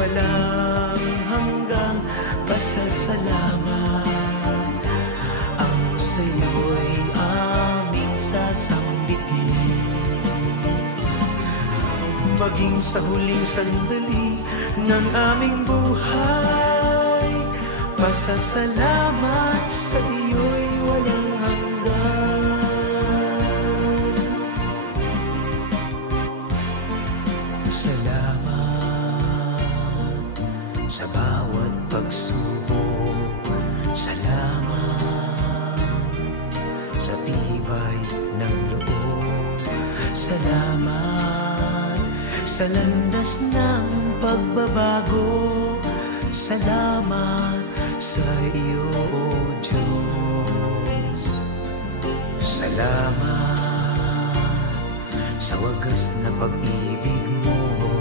walang hanggang pasasalamat. Ang sa'yo'y aming sasambitin, maging sa huling sandali ng aming buhay. Pasasalamat sa iyo'y walang hanggan. Salamat sa bawat pagsubok. Salamat sa tibay ng loob. Salamat sa landas ng pagbabago. Salamat sa iyo, O Diyos. Salamat sa wagas na pag-ibig mo.